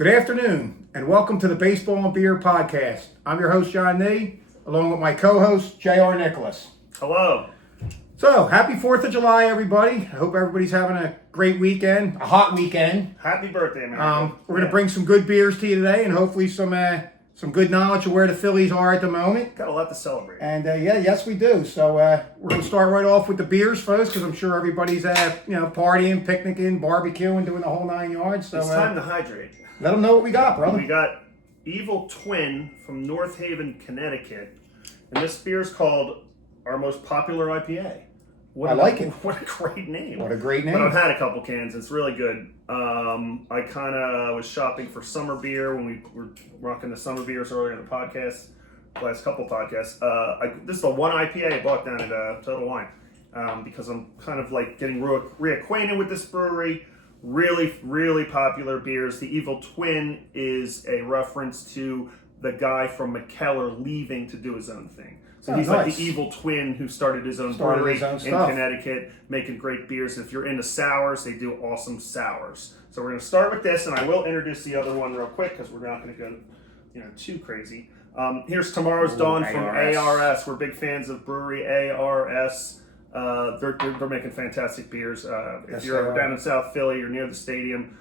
Good afternoon, and welcome to the Baseball and Beer Podcast. I'm your host, John Nee, along with my co-host, J.R. Nicholas. Hello. So, happy 4th of July, everybody. I hope everybody's having a great weekend, a hot weekend. Happy birthday, man. We're going to bring some good beers to you today, and hopefully some good knowledge of where the Phillies are at the moment. Got a lot to celebrate. And yes, we do. So we're going to start right off with the beers, folks, because I'm sure everybody's partying, picnicking, barbecuing, doing the whole 9 yards. So it's time to hydrate. Let them know what we got, brother. We got Evil Twin from North Haven, Connecticut, and this beer is called our most popular IPA. I like it. What a great name. What a great name. But I've had a couple cans. It's really good. I kind of was shopping for summer beer when we were rocking the summer beers earlier in the podcast, last couple podcasts. This is the one IPA I bought down at Total Wine because I'm kind of like getting reacquainted with this brewery. Really, really popular beers. The Evil Twin is a reference to the guy from McKellar leaving to do his own thing. So he's nice. like the evil twin who started his own brewery in Connecticut, making great beers. If you're into sours, they do awesome sours. So we're going to start with this, and I will introduce the other one real quick because we're not going to go, too crazy. Here's Tomorrow's Dawn from ARS. We're big fans of brewery ARS. They're making fantastic beers. If you're ever down in South Philly, you're near the stadium,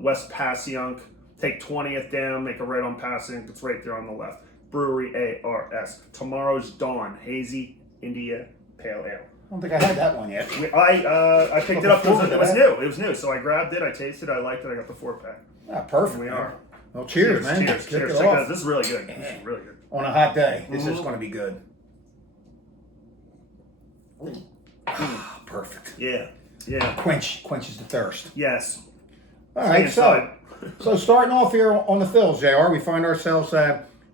West Passyunk, take 20th down, make a right on Passyunk. It's right there on the left. Brewery ARS. Tomorrow's Dawn, Hazy India Pale Ale. I don't think I had that one yet. I picked it up because it was new. It was new, so I grabbed it. I tasted it. I liked it. I got the 4-pack. Ah, perfect. Here we are. Well, cheers, man. Cheers. Check Check it out. This is really good. This is really good. On a hot day, this is going to be good. Perfect. Yeah. Quenches the thirst. Yes. All right, so starting off here on the Phils, JR, we find ourselves,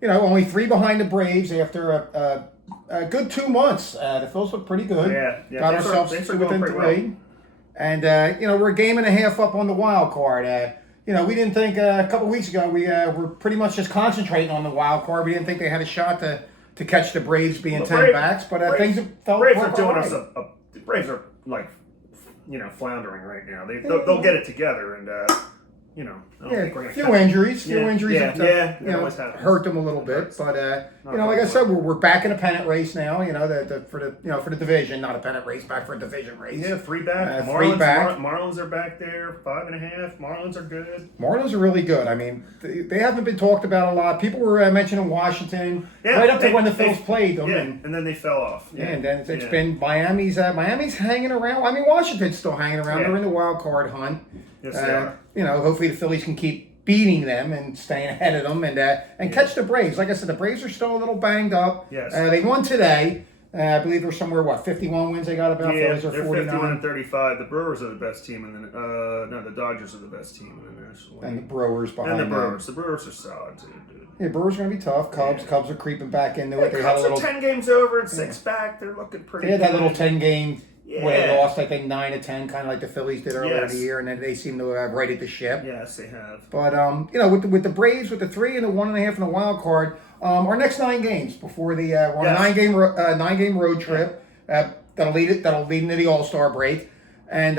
only 3 behind the Braves after a good 2 months. The Phils look pretty good. Yeah. Got ourselves to within 3. Well. And, we're a game and a half up on the wild card. We didn't think a couple weeks ago we were pretty much just concentrating on the wild card. We didn't think they had a shot to catch the Braves being 10 backs, but things have felt Braves are doing us the Braves are like, floundering right now. They'll get it together and, a few injuries hurt them a little bit, but like I said, we're back in a pennant race now. For the division, not a pennant race, back for a division race. Yeah, 3 back. Marlins are back there, 5.5. Marlins are good. Marlins are really good. I mean, they haven't been talked about a lot. People were mentioning Washington right up to when the Phils played them, and then then they fell off. And then it's been Miami's hanging around. I mean, Washington's still hanging around. Yeah. They're in the wild card hunt. Yes, they are. Hopefully the Phillies can keep beating them and staying ahead of them and catch the Braves. Like I said, the Braves are still a little banged up. Yes. They won today. I believe they're somewhere, 51 wins they got about? Yeah, Phillies are they're 49. 51 and 35. The Brewers are the best team, the Dodgers are the best team in the National League. And the Brewers behind them. The Brewers are solid too, dude. Yeah, Brewers are going to be tough. Cubs are creeping back into it. They Cubs are 10 games over and 6 back. They're looking pretty good. They had that good. little 10-game where they lost, I think, 9 of 10, kind of like the Phillies did earlier in the year, and then they seem to have righted the ship. Yes, they have. But with the Braves, with the 3 and the 1.5 and the wild card, our next 9 games before the we're on a 9-game road trip that'll lead into the All-Star break, and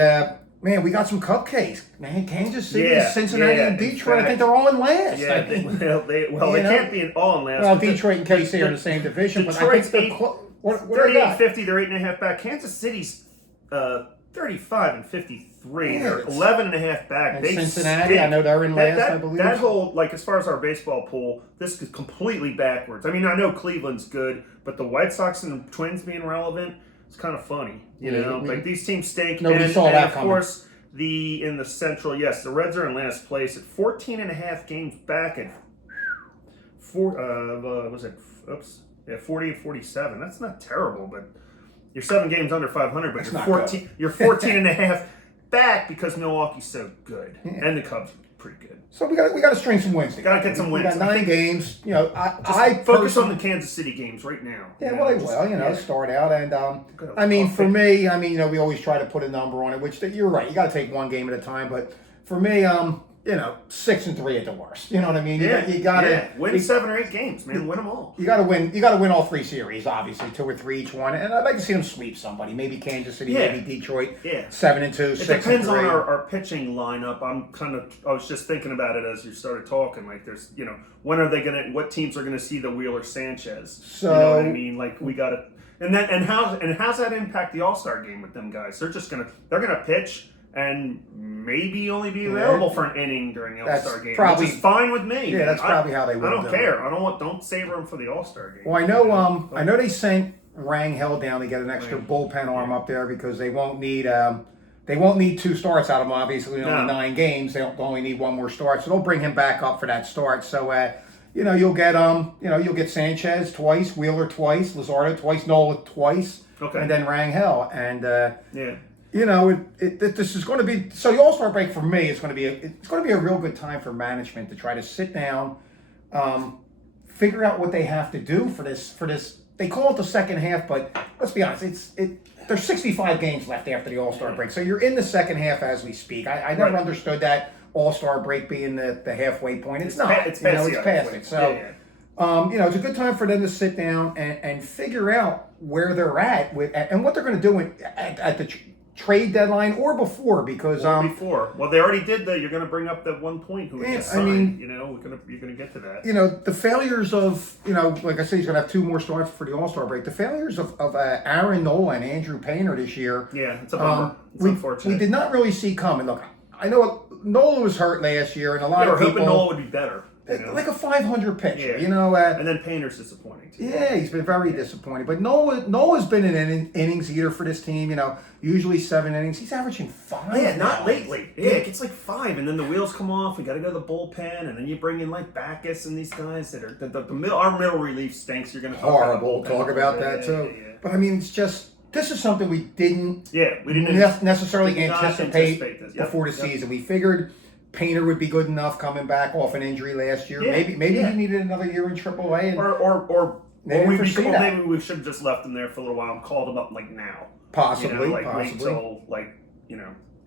man, we got some cupcakes. Man, Kansas City, Cincinnati, and Detroit. I think they're all in last. Yeah, they can't be all in last. Well, Detroit and KC are in the same division, but I think they're what 38 and 50, they're 8.5 back. Kansas City's 35 and 53. They're 11.5 back. And Cincinnati, I know they're in last, I believe. That whole, as far as our baseball pool, this is completely backwards. I mean, I know Cleveland's good, but the White Sox and the Twins being relevant, it's kind of funny. These teams stink. Nobody saw that coming. Of course, in the Central, the Reds are in last place at 14.5 games back at 40 and 47. That's not terrible, but you're 7 games under 500, but you're 14 and a half back because Milwaukee's so good, and the Cubs are pretty good. So we got to string some wins. Got to get some wins. We got 9 games. I focus on the Kansas City games right now. Yeah, well, they will. Start out, and for me, we always try to put a number on it. Which you're right. You got to take one game at a time. But for me, 6-3 at the worst. You know what I mean? You gotta win 7 or 8 games, man. Win them all. You gotta win. You gotta win all 3 series, obviously, 2 or 3 each one. And I'd like to see them sweep somebody. Maybe Kansas City, maybe Detroit. 7-2, 6-3. It depends on our pitching lineup. I was just thinking about it as you started talking. Like, there's, when are they what teams are gonna see the Wheeler Sanchez? So, you know what I mean? Like, we gotta, and how's that impact the All-Star game with them guys? They're gonna pitch and maybe only be available for an inning during the All-Star game, which is fine with me. Yeah, that's probably how they would. I don't care. Don't savor them for the All-Star game. Well, I know they sent Rangel down to get an extra bullpen arm up there because they won't need 2 starts out of him. Obviously, only 9 games. They'll only need 1 more start, so they'll bring him back up for that start. So, you'll get Sanchez twice, Wheeler twice, Luzardo twice, Nola twice, and then Rangel, and this is going to be so. The All-Star break for me is going to be a real good time for management to try to sit down, figure out what they have to do for this. They call it the second half, but let's be honest, there's 65 games left after the All-Star break, so you're in the second half as we speak. I never understood that All-Star break being the halfway point. It's not. It's past it. So. It's a good time for them to sit down and figure out where they're at and what they're going to do at the trade deadline or before, because well, they already did that. You're going to bring up that 1 point who just signed. You're going to get to that. The failures of like I said, he's going to have 2 more starts for the All-Star break. The failures of Aaron Nola and Andrew Painter this year. Yeah, it's a bummer. It's unfortunate. We did not really see coming. Look, I know Nola was hurt last year, and a lot of people hoping Nola would be better. Like a 500 pitcher, and then Painter's disappointing too. Yeah, he's been very disappointing. But Nola's been an innings eater for this team. Usually 7 innings. He's averaging 5. Yeah, not lately. Yeah, it gets like 5, and then the wheels come off. We got to go to the bullpen, and then you bring in like Backus and these guys that are our middle relief stinks. You're going to horrible. Talk about that too. Yeah. But I mean, it's just. This is something we didn't necessarily anticipate this. Before the season. We figured Painter would be good enough coming back off an injury last year. Maybe he needed another year in AAA. Or maybe we should have just left him there for a little while and called him up like now. Possibly. Wait till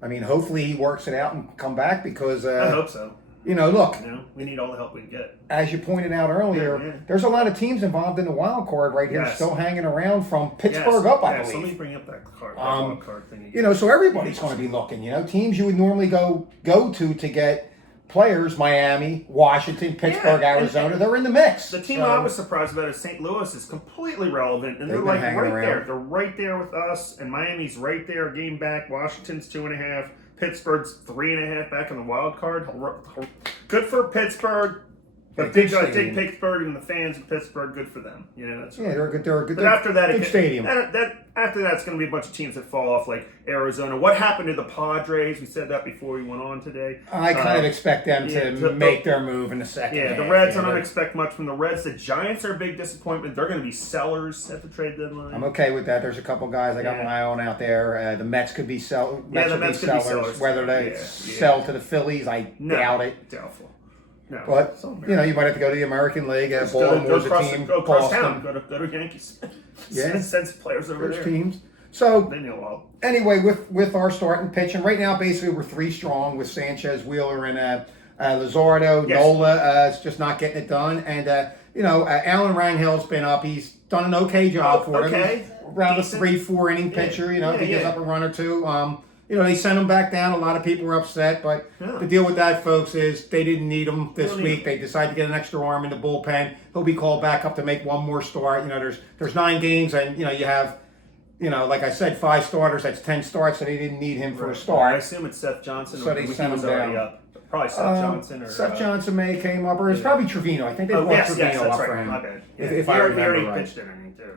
I mean, hopefully he works it out and come back because I hope so. Look. We need all the help we can get. As you pointed out earlier, there's a lot of teams involved in the wild card right here, still hanging around from Pittsburgh up, I believe. So let me bring up that wild card thing again. So everybody's going to be looking. Teams you would normally go to get players, Miami, Washington, Pittsburgh, Arizona, they're in the mix. The team I was surprised about is St. Louis is completely relevant, and they're like right there. They're right there with us, and Miami's right there, a game back. Washington's 2.5. Pittsburgh's 3.5 back in the wild card. Good for Pittsburgh. But big Pittsburgh and the fans of Pittsburgh, good for them. That's right. They're good. But after that, good stadium. After that, it's going to be a bunch of teams that fall off, like Arizona. What happened to the Padres? We said that before we went on today. I kind of expect them to make their move in the second half. The Reds, I don't expect much from the Reds. The Giants are a big disappointment. They're going to be sellers at the trade deadline. I'm okay with that. There's a couple guys I got my eye on out there. The Mets could be sellers. Sellers. Whether they sell to the Phillies, I doubt it. Doubtful. No, but you might have to go to the American League. Baltimore's a team. Go across town. Go to Yankees. Send players over there. Teams. So anyway, with our starting pitching right now, basically we're 3 strong with Sanchez, Wheeler, and Luzardo. Nola is just not getting it done, and Alan Rangel's been up. He's done an okay job for him. Around a 3-4 inning pitcher. If he gives up a run or two. They sent him back down. A lot of people were upset, but the deal with that, folks, is they didn't need him this week. They decided to get an extra arm in the bullpen. He'll be called back up to make 1 more start. There's 9 games, and you have, like I said, 5 starters. That's 10 starts, so they didn't need him for a start. I assume it's Seth Johnson. So they sent him down. Probably Seth Johnson or Seth Johnson may came up, or it's probably Trevino. I think they brought Trevino up for him. My bad. If I remember right. Pitched inning too.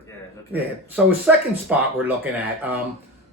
Yeah. So a second spot we're looking at.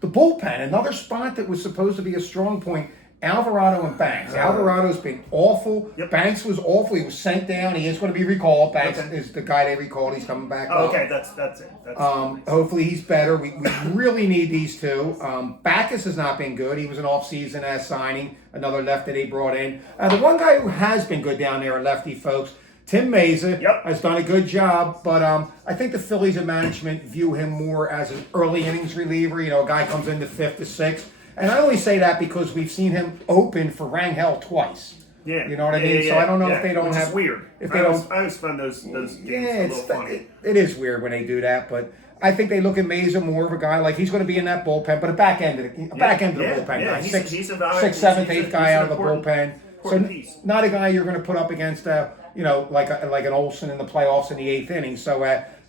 The bullpen, another spot that was supposed to be a strong point, Alvarado and Banks. Alvarado's been awful. Banks was awful. He was sent down. He is going to be recalled. Banks is the guy they recalled. He's coming back up. Okay, that's it. Hopefully he's better. We really need these 2. Backus has not been good. He was an off-season signing, another lefty they brought in. The one guy who has been good down there, lefty folks, Tim Meza has done a good job, but I think the Phillies and management view him more as an early innings reliever. A guy comes in the 5th to 6th. And I only say that because we've seen him open for Rangel twice. Yeah. You know what I mean? So I don't know if they don't have. It's weird. If they don't. I always find those games a little funny. It is weird when they do that, but I think they look at Mesa more of a guy like he's going to be in that bullpen, but a back end of the bullpen. Yeah, Guy. he's Sixth, seventh, eighth guy out of the bullpen. So piece. not a guy you're going to put up against, like an Olsen in the playoffs in the eighth inning. So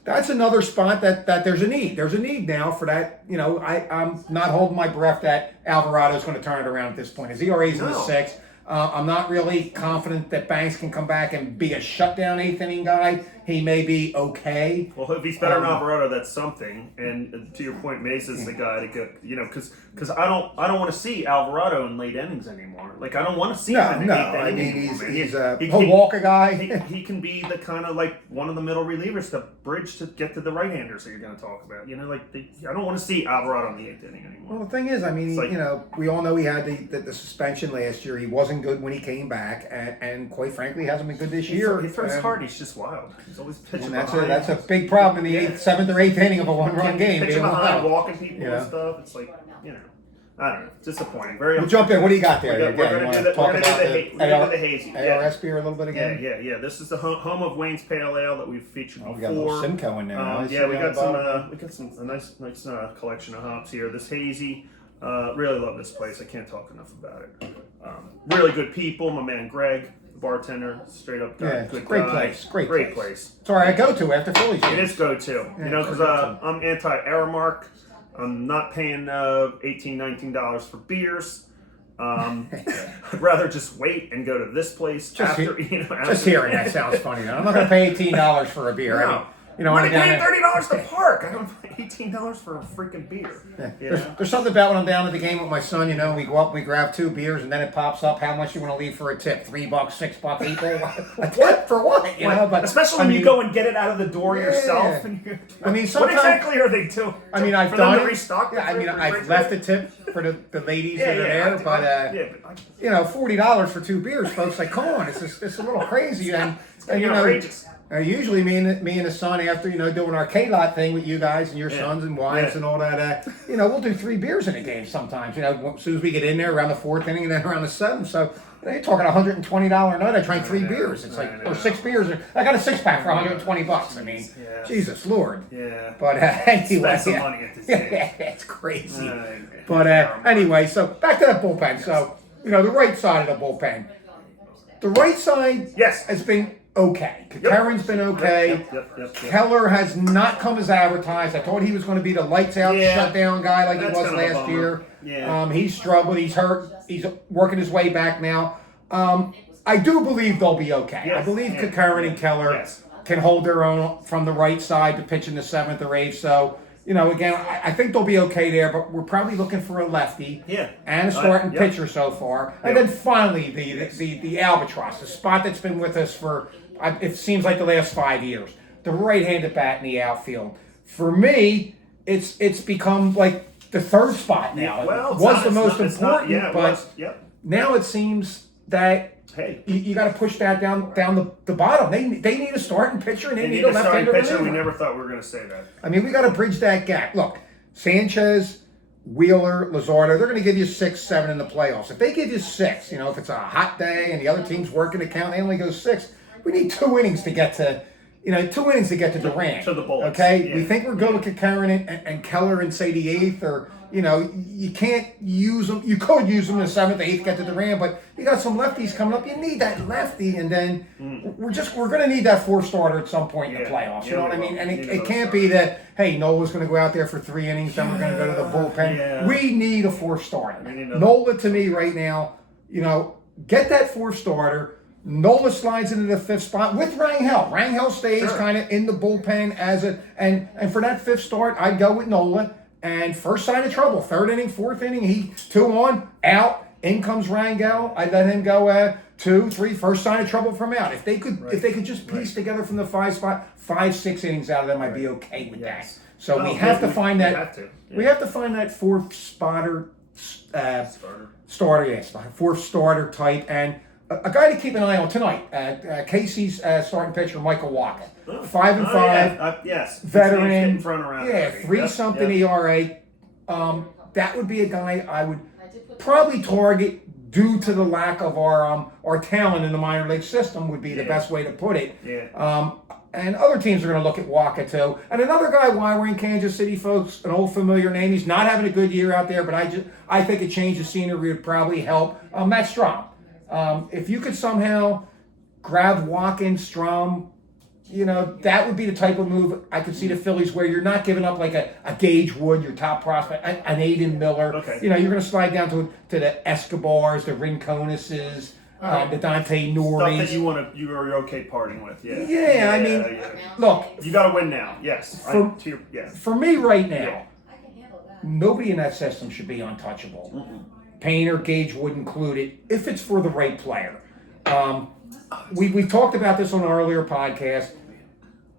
that's another spot that there's a need. There's a need now for that. I'm not holding my breath that Alvarado's going to turn it around at this point. His ERA's in the 6. I'm not really confident that Banks can come back and be a shutdown eighth inning guy. He may be okay. Well, if he's better than Alvarado, that's something. And to your point, Mesa's the guy to get, because I don't want to see Alvarado in late innings anymore. Like I don't want to see him in eighth inning. He'll walk a guy. He can be the kind of like one of the middle relievers to bridge to get to the right-handers that you're going to talk about. I don't want to see Alvarado in the eighth inning anymore. Well, the thing is, we all know he had the suspension last year. He wasn't good when he came back, and quite frankly, hasn't been good this year. He throws hard. He's just wild. He's always pitching behind. That's a big problem in the 7th or 8th inning of a one-run game. Pitching behind, walking people and stuff. It's like, I don't know. Disappointing. Very. We'll jump in. What do you got there? We're going to do the hazy. ARS beer a little bit again? Yeah. This is the home of Wayne's Pale Ale that we've featured before. We got a little Simcoe in there. We got a nice collection of hops here. This hazy. Really love this place. I can't talk enough about it. Really good people. My man Greg, the bartender, straight up guy. Good great guy. place. Great place. It's all right. I go to after Phillies. It is go to. Because I'm anti-Aramark. I'm not paying $18, $19 for beers. I'd rather just wait and go to this place just hearing that sounds funny. I'm not going to pay $18 for a beer. No. I'm paying $30 to park. I don't pay $18 for a freaking beer. Yeah. There's something about when I'm down at the game with my son. We go up, we grab 2 beers, and then it pops up. How much you want to leave for a tip? $3, $6, $8. A tip for what? But especially when you go and get it out of the door yourself. And sometimes, what exactly are they doing? I've done it. Restock I've left a tip for the ladies that are there, but $40 for 2 beers, folks. Like, come on, it's a little crazy, and outrageous. Usually me and the son, after doing our K-Lot thing with you guys and your sons and wives and all that, we'll do 3 beers in a game sometimes. As soon as we get in there around the 4th inning and then around the 7th. So you're talking $120 a night. I drank 3 beers. It's or 6 beers. I got a 6-pack for $120. I mean, Jesus Lord. Yeah. But anyway, spend some money at this game. It's crazy. But anyway, so back to that bullpen. So the right side of the bullpen. The right side has been okay. Karen's been okay. Yep. Keller has not come as advertised. I thought he was going to be the lights out shutdown guy like he was last year. Yeah. He's struggled. He's hurt. He's working his way back now. I do believe they'll be okay. Yes. I believe Karen and Keller can hold their own from the right side to pitch in the 7th or 8th. So, again, I think they'll be okay there, but we're probably looking for a lefty and a starting pitcher so far. And then finally, the albatross, the spot that's been with us for, it seems like the last 5 years, the right-handed bat in the outfield. For me, it's become like the 3rd spot now. It was the most important, but now it seems that you got to push that down the bottom. They need a starting pitcher and they need a left-handed pitcher. We never thought we were going to say that. I mean, we got to bridge that gap. Look, Sanchez, Wheeler, Luzardo, they're going to give you 6, 7 in the playoffs. If they give you 6, if it's a hot day and the other team's working to count, they only go 6. We need 2 innings to get to, 2 innings to get to Durant. To the Bullets. Okay? Yeah. We think we're good with Karen and Keller in, say, the 8th, or, you can't use them. You could use them in the 7th, 8th, get to Durant, but you got some lefties coming up. You need that lefty, and then we're going to need that 4th starter at some point in the playoffs. You know what I mean? And it can't be that, hey, Nola's going to go out there for 3 innings, then we're going to go to the bullpen. Yeah. We need a 4th starter. Nola, to me, right now, get that 4th starter. Nola slides into the 5th spot with Rangel. Rangel stays kind of in the bullpen and for that 5th start, I'd go with Nola. And first sign of trouble, 3rd inning, 4th inning, he 2 on, out, in comes Rangel. I'd let him go 2, 3, first sign of trouble from out. If they could just piece together from the 5 spot, 5, 6 innings out of them, I'd be okay with that. So we have to find that. We have to find that 4th spotter starter, 4th starter type, and a guy to keep an eye on tonight. Casey's starting pitcher, Michael Walker. 5 and 5. Yes. Veteran. 3-something ERA. That would be a guy I would probably target due to the lack of our talent in the minor league system would be the best way to put it. Yeah. And other teams are going to look at Waka too. And another guy, while we're in Kansas City, folks, an old familiar name. He's not having a good year out there, but I think a change of scenery would probably help. Matt Strom. If you could somehow grab Watkins, Strom, that would be the type of move I could see the Phillies where you're not giving up like a Gage Wood, your top prospect, an Aiden Miller. Okay. You're going to slide down to the Escobars, the Rinconeses, the Dante Norris. Stuff that you're okay parting with. Look. You got to win now. Yes. For me right now, nobody in that system should be untouchable. Mm-mm. Painter, Gage Wood included, if it's for the right player. We talked about this on an earlier podcast.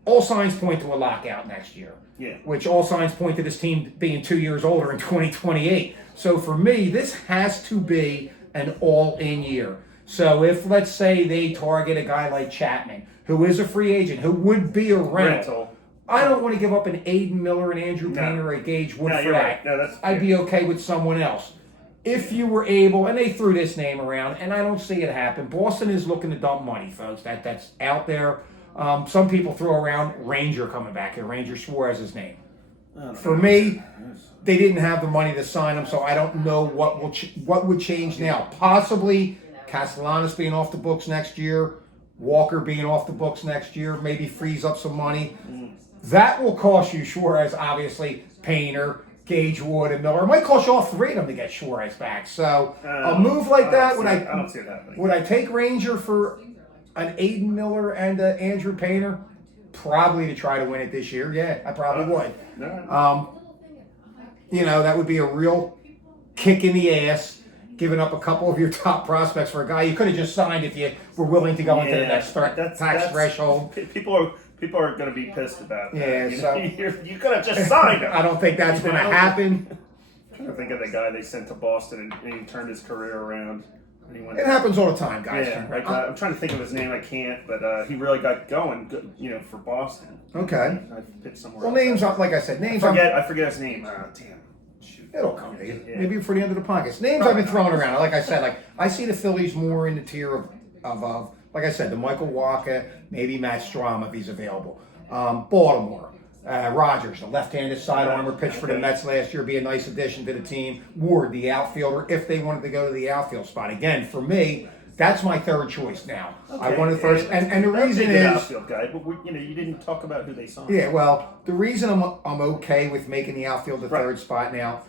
All signs point to a lockout next year. Yeah. Which all signs point to this team being 2 years older in 2028. So for me, this has to be an all-in year. So if, let's say, they target a guy like Chapman, who is a free agent, who would be a rental. I don't want to give up an Aiden Miller, an Andrew Painter, or a Gage Wood for that. Right. No, I'd be okay with someone else. If you were able, and they threw this name around, and I don't see it happen, Boston is looking to dump money, folks. That's out there. Some people throw around Ranger coming back here. Ranger Suarez his name. For me, they didn't have the money to sign him, so I don't know what would change now. Possibly Castellanos being off the books next year, Walker being off the books next year, maybe frees up some money. That will cost you Suarez, obviously, Painter, Gage Wood, and Miller. It might cost you all three of them to get Suarez back. So a move like that, I don't see it happening. Would I take Ranger for an Aiden Miller and Andrew Painter? Probably to try to win it this year. Yeah, I probably would. That would be a real kick in the ass, giving up a couple of your top prospects for a guy you could have just signed if you were willing to go into the next tax threshold. People are going to be pissed about that. Yeah, so you could have just signed him. I don't think that's going to happen. I'm trying to think of the guy they sent to Boston and he turned his career around. It happens all the time, guys. Yeah, I'm trying to think of his name. I can't, but he really got going, for Boston. Okay. I picked somewhere. Well, names, like I said, names. I forget his name. Damn. Shoot. It'll come to you. Yeah. Maybe before the end of the podcast. Names I've been throwing around. Like I said, I see the Phillies more in the tier of like I said, the Michael Wacha, maybe Matt Strom if he's available. Baltimore. Rogers, the left-handed side armor, pitched for the Mets last year, be a nice addition to the team. Ward, the outfielder, if they wanted to go to the outfield spot. Again, for me, that's my third choice now. Okay. I wanted first, and the reason is outfield guy, but you didn't talk about who they signed. Yeah, well, the reason I'm okay with making the outfield the third spot now.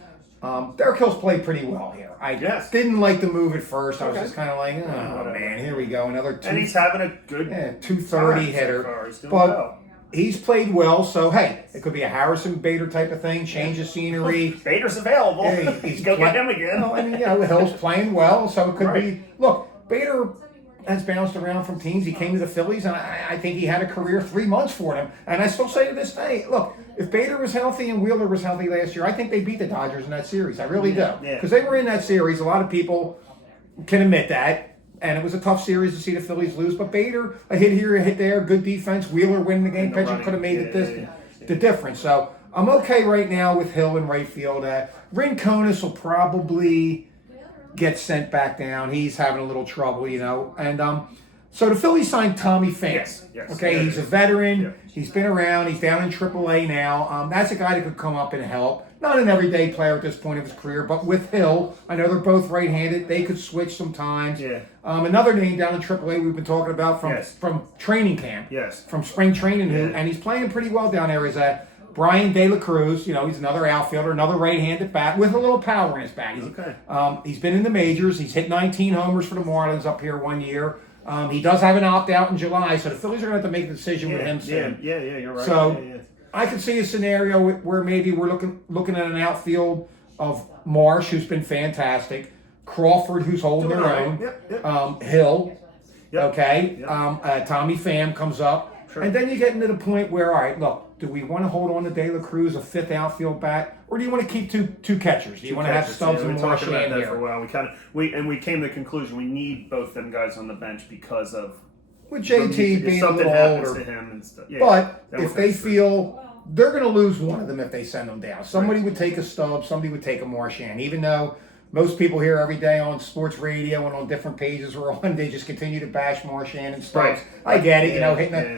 Derek Hill's played pretty well here. I didn't like the move at first. I was just kind of like, oh man, here we go, another. And he's having a good 230 hitter, so he's doing but. Well. He's played well, so hey, it could be a Harrison Bader type of thing, change of scenery. Bader's available. Yeah, he's go get him again. Hill's playing well, so it could be. Look, Bader has bounced around from teams. He came to the Phillies, and I think he had a career 3 months for them. And I still say to this day, look, if Bader was healthy and Wheeler was healthy last year, I think they beat the Dodgers in that series. I really do. Because they were in that series. A lot of people can admit that. And it was a tough series to see the Phillies lose. But Bader, a hit here, a hit there, good defense. Wheeler winning the game, pitching could have made the difference. So I'm okay right now with Hill in right field. Rincones will probably get sent back down. He's having a little trouble, And so the Phillies signed Tommy Pham. Yes. Okay, he's a veteran. Yeah. He's been around. He's down in AAA now. That's a guy that could come up and help. Not an everyday player at this point of his career, but with Hill, I know they're both right-handed. They could switch sometimes. Yeah. Another name down in AAA we've been talking about from training camp. Yes. From spring training, and he's playing pretty well down there. Is Brian De La Cruz. He's another outfielder, another right-handed bat with a little power in his bat. He's been in the majors. He's hit 19 homers for the Marlins up here 1 year. He does have an opt-out in July, so the Phillies are going to have to make a decision with him soon. Yeah, you're right. So I could see a scenario where maybe we're looking at an outfield of Marsh, who's been fantastic, Crawford, who's holding their own, Hill, Tommy Pham comes up, and then you get into the point where, all right, look, do we want to hold on to De La Cruz, a fifth outfield bat, or do you want to keep two catchers? Do you want to have Stubbs and Marsh in here? For a while. We came to the conclusion we need both them guys on the bench because of with JT being a little older. To him and stuff. Yeah, but if they feel they're going to lose one of them if they send them down, somebody would take a Stubbs, somebody would take a Marchand, even though most people here every day on sports radio and on different pages we're on, they just continue to bash Marchand and Stubbs. I get it,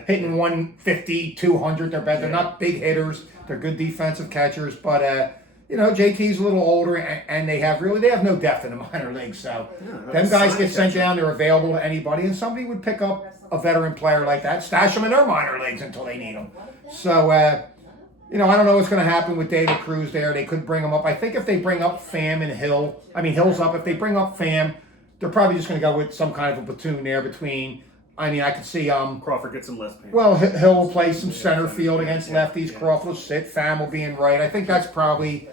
hitting 150, 200, they're better. They're not big hitters. They're good defensive catchers, but JT's a little older, and they have no depth in the minor leagues. So them guys get sent down. They're available to anybody, and somebody would pick up a veteran player like that, stash them in their minor leagues until they need them. So I don't know what's going to happen with David Cruz there. They could bring him up. I think if they bring up Pham and Hill's up. If they bring up Pham, they're probably just going to go with some kind of a platoon there between. I could see Crawford gets some left hand. Well, Hill will play some center field against lefties. Crawford will sit. Pham will be in right. I think that's probably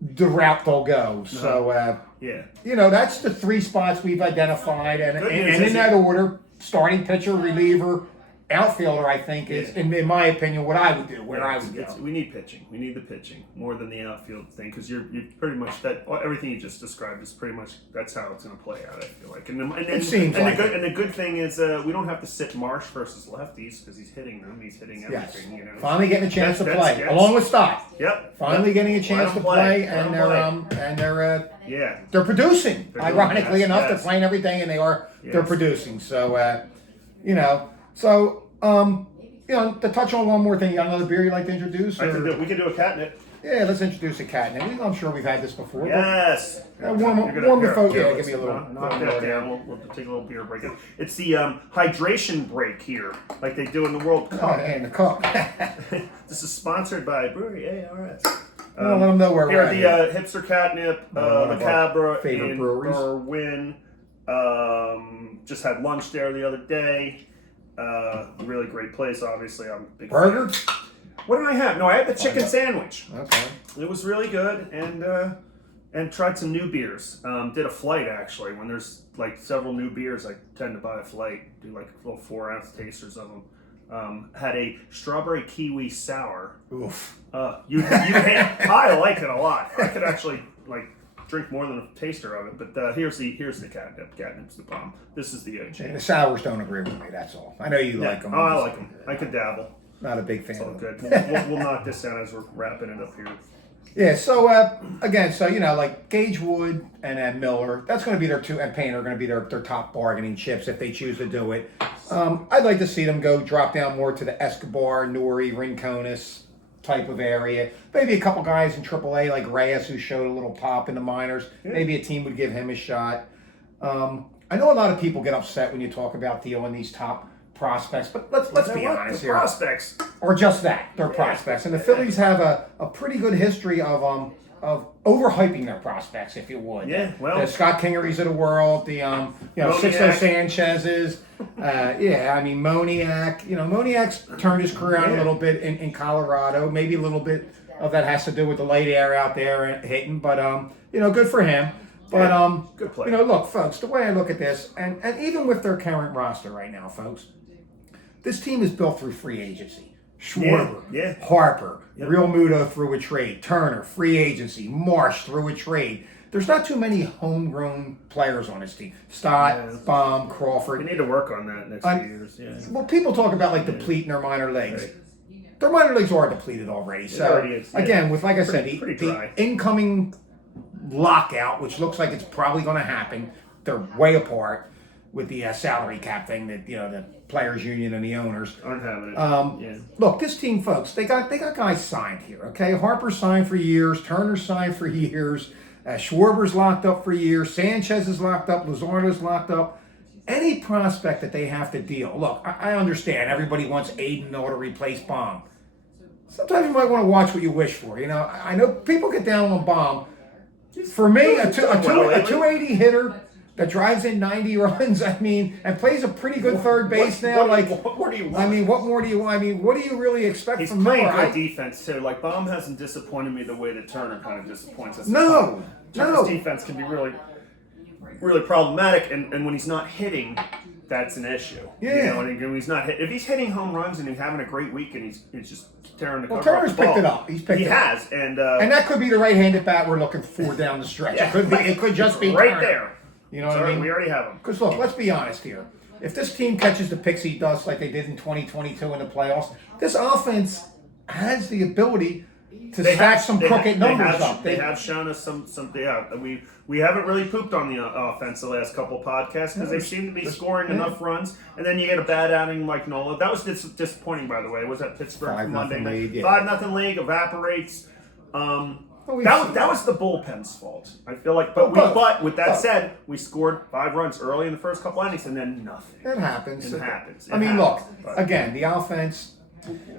the route they'll go. So that's the 3 spots we've identified, and in that order: starting pitcher, reliever, outfielder. I think is, in my opinion, what I would do. I would go. We need pitching. We need the pitching more than the outfield thing, because you're pretty much everything you just described is pretty much that's how it's going to play out. I feel like, and the good thing is we don't have to sit Marsh versus lefties because he's hitting them. He's hitting everything. Yes. Finally getting a chance to play along with Stock. Yep. Finally getting a chance to play, and they're producing. They're ironically enough, they're playing every day, and they're producing. So to touch on one more thing, you got another beer you'd like to introduce? We can do a Catnip. Yeah, let's introduce a Catnip. I'm sure we've had this before. Yes. Warm the folk. Yeah, give me a little. Knock that down. We'll take a little beer break. It's the hydration break here, like they do in the World Cup. Oh, and the cup. This is sponsored by Brewery ARS. Let them know where we're at. Here are the Hipster Catnip, the Cabra, favorite in breweries. Brewing. Just had lunch there the other day. Really great place, obviously. I'm a big burger. Fan. What did I have? No, I had the chicken sandwich. Okay. It was really good, and tried some new beers. Did a flight actually. When there's like several new beers, I tend to buy a flight. Do like little 4-ounce tasters of them. Had a strawberry kiwi sour. Oof. I like it a lot. I could actually drink more than a taster of it, but here's the Catnip. Catnip's the bomb. This is the OG. And the sours don't agree with me. That's all. I know you like them. Oh, I like them. I could dabble. Not a big fan. It's all good. We'll knock this down as we're wrapping it up here. Yeah. So again, like Gage Wood and Miller, that's going to be their two, and Payne are going to be their top bargaining chips if they choose to do it. I'd like to see them drop down more to the Escobar, Nori, Rincones type of area. Maybe a couple guys in AAA like Reyes who showed a little pop in the minors. Yeah. Maybe a team would give him a shot. I know a lot of people get upset when you talk about dealing these top prospects, but let's be honest here. Prospects, or just that, they're prospects, and the Phillies have a pretty good history of overhyping their prospects, if you would. Yeah, well, the Scott Kingerys of the world, the Sixto Sanchez's, Moniak. Moniak's turned his career on a little bit in Colorado. Maybe a little bit of that has to do with the light air out there hitting, but good for him. But good play. Look, folks, the way I look at this, and even with their current roster right now, folks, this team is built through free agency. Schwarber, Harper, Real Muto through a trade, Turner, free agency, Marsh through a trade. There's not too many homegrown players on this team. Stott, Baum, Crawford. We need to work on that next few years. Yeah. Well, people talk about depleting their minor leagues. Right. Their minor leagues are depleted already. So again, with like I said, the incoming lockout, which looks like it's probably going to happen, they're way apart with the salary cap thing that the players union and the owners aren't having it. Look, this team, folks, they got guys signed here. Okay, Harper signed for years, Turner signed for years, Schwarber's locked up for years, Sanchez is locked up, Luzardo's locked up. Any prospect that they have to deal. Look, I understand everybody wants Aiden Miller to replace Baum. Sometimes you might want to watch what you wish for. I know people get down on Baum. For me, a 280 hitter that drives in 90 runs, and plays a pretty good third base now. What more do you want? What more do you want? What do you really expect He's from Miller? He's playing good defense, too. Baum hasn't disappointed me the way that Turner kind of disappoints us. No. Turner's defense can be really, really problematic, and when he's not hitting, that's an issue. Yeah. When he's not if he's hitting home runs and he's having a great week and he's just tearing the cover Turner's off the ball. picked it up. He's picked it up. He has, and that could be the right-handed bat we're looking for down the stretch. It could just be right Turner. there. You know what I mean? We already have him. Because look, let's be honest here. If this team catches the pixie dust like they did in 2022 in the playoffs, this offense has the ability to stack some crooked numbers up. They have shown us some. Yeah, we haven't really pooped on the offense the last couple podcasts because they seem to be scoring enough runs, and then you get a bad outing like Nola. That was disappointing, by the way. Was that Pittsburgh Monday night? 5-0 lead evaporates. That was the bullpen's fault. I feel like, but with that said, we scored 5 runs early in the first couple innings, and then nothing. It happens. Look, again, the offense.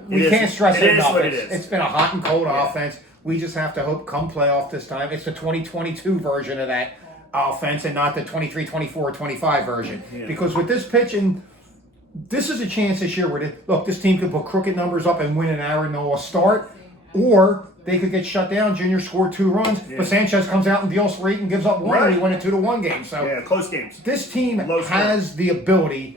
We can't stress it enough. It's been a hot and cold offense. We just have to hope come playoff this time, it's the 2022 version of that offense and not the 23, 24, 25 version. Yeah. Because with this pitching, this is a chance this year where, this team could put crooked numbers up and win an Aaron Nola start, or they could get shut down. Junior scored 2 runs, but Sanchez comes out and deals 3 and gives up 1, and he won a 2-1 game. So close games. This team has the ability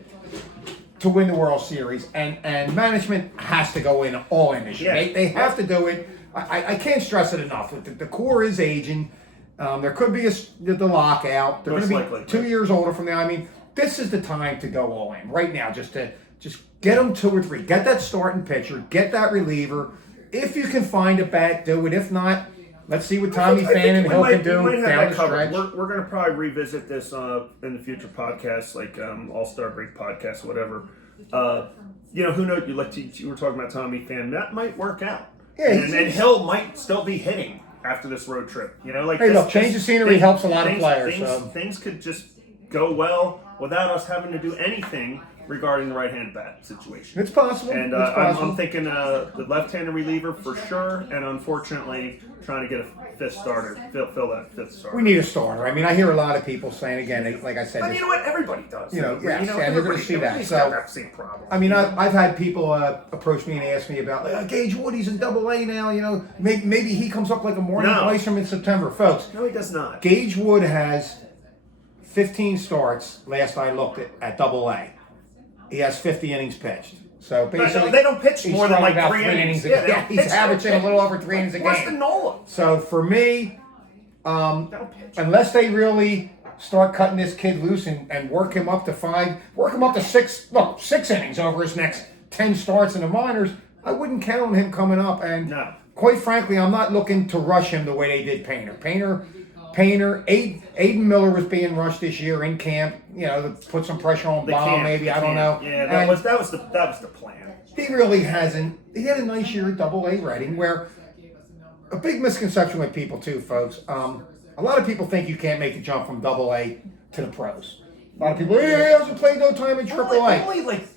to win the World Series, and management has to go in all in this year. They have to do it. I can't stress it enough. The core is aging. There could be the lockout. They're going to be 2 years older from now. I mean, this is the time to go all in right now. Just get them 2 or 3. Get that starting pitcher. Get that reliever. If you can find a bat, do it. If not, let's see what Tommy Pham and Hill can do down the stretch. We're going to probably revisit this in the future podcasts, like All-Star Break podcast, whatever. Who knows? You were talking about Tommy Pham. That might work out. Yeah, and Hill might still be hitting after this road trip. Change of scenery helps a lot of players. Things could just go well without us having to do anything regarding the right-hand bat situation. It's possible. And I'm thinking the left-handed reliever for sure, and unfortunately trying to get a fifth starter, fill that fifth starter. We need a starter. I mean, I hear a lot of people saying, again, like I said. But you know what? Everybody does. And you're going to see that. So, that same problem. I mean, I've had people approach me and ask me about, Gage Wood, he's in Double-A now, maybe he comes up like a morning place from in September. Folks. No, he does not. Gage Wood has 15 starts, last I looked at Double-A. He has 50 innings pitched. So basically, they don't pitch more than like 3 innings. He's averaging a little over 3 innings a game. Worse than Nola. So for me, unless they really start cutting this kid loose and work him up to 6 innings over his next 10 starts in the minors, I wouldn't count on him coming up. And quite frankly, I'm not looking to rush him the way they did Painter. Aiden Miller was being rushed this year in camp, to put some pressure on Baum, maybe, I don't know. Yeah, that was the plan. He really hasn't. He had a nice year at Double-A Reading, where a big misconception with people too, folks. A lot of people think you can't make the jump from Double-A to the pros. A lot of people, he hasn't played no time in AAA.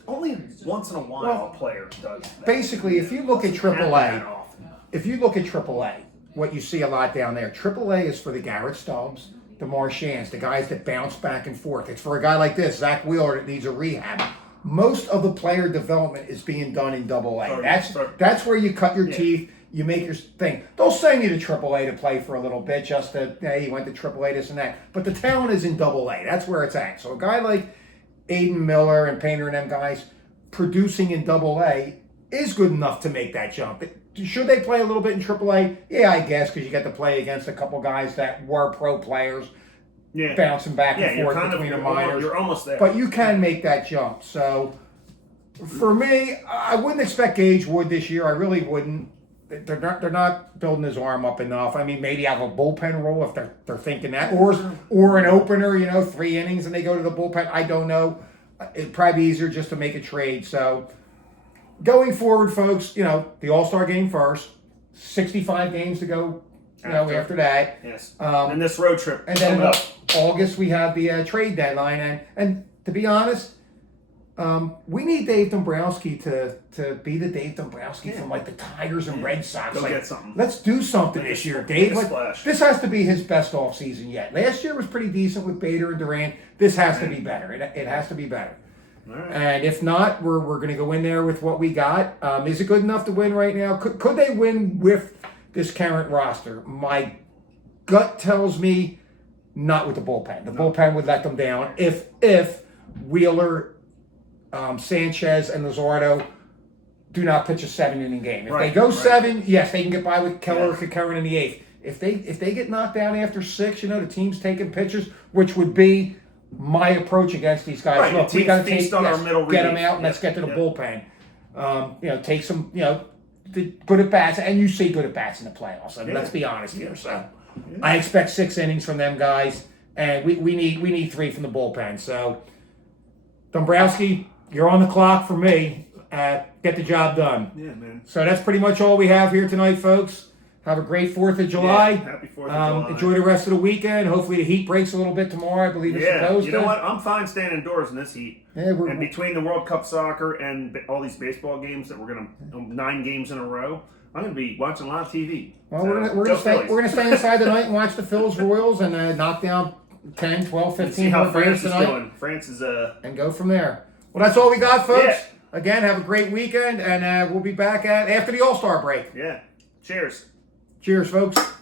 Only once in a while a player does that. Basically, if you look at AAA, what you see a lot down there. AAA is for the Garrett Stubbs, the Marchands, the guys that bounce back and forth. It's for a guy like this, Zach Wheeler, that needs a rehab. Most of the player development is being done in Double-A. That's where you cut your teeth, you make your thing. They'll send you to AAA to play for a little bit, just to, you went to AAA, this and that. But the talent is in Double-A. That's where it's at. So a guy like Aiden Miller and Painter and them guys producing in Double-A is good enough to make that jump. Should they play a little bit in AAA? Yeah, I guess, because you get to play against a couple guys that were pro players, bouncing back and forth between the minors. You're almost there. But you can make that jump. So, for me, I wouldn't expect Gage Wood this year. I really wouldn't. They're not building his arm up enough. I mean, maybe have a bullpen role if they're thinking that, or an opener, 3 innings and they go to the bullpen. I don't know. It'd probably be easier just to make a trade. So. Going forward, folks, the All-Star game first, 65 games to go, after that. Yes. And this road trip. And then in August, we have the trade deadline. And to be honest, we need Dave Dombrowski to be the Dave Dombrowski from like the Tigers and Red Sox. Go get something. Let's do something this year, Dave. This has to be his best offseason yet. Last year was pretty decent with Bader and Durant. This has to be better. It has to be better. Right. And if not, we're going to go in there with what we got. Is it good enough to win right now? Could they win with this current roster? My gut tells me not with the bullpen. The bullpen would let them down if Wheeler, Sanchez, and Luzardo do not pitch a 7-inning game. If they go 7, yes, they can get by with Keller or Kikerin in the 8th. If they get knocked down after 6, the team's taking pitchers, which would be my approach against these guys. Look, we got to get them out and let's get to the bullpen. Take some, the good at bats, and you see good at bats in the playoffs. I mean, let's be honest here. So I expect 6 innings from them guys, and we need 3 from the bullpen. So Dombrowski, you're on the clock for me. Get the job done. Yeah, man. So that's pretty much all we have here tonight, folks. Have a great 4th of July. Yeah, happy 4th of July. Enjoy the rest of the weekend. Hopefully the heat breaks a little bit tomorrow. I believe it's supposed to. You know what? I'm fine staying indoors in this heat. Yeah, and between the World Cup soccer and all these baseball games that we're going to 9 games in a row, I'm going to be watching a lot of TV. Well, we're gonna stay inside tonight and watch the Phils Royals and knock down 10, 12, 15 see how more France beers is tonight. doing. France is and go from there. Well, that's all we got, folks. Yeah. Again, have a great weekend, and we'll be back after the All-Star break. Yeah. Cheers. Cheers, folks.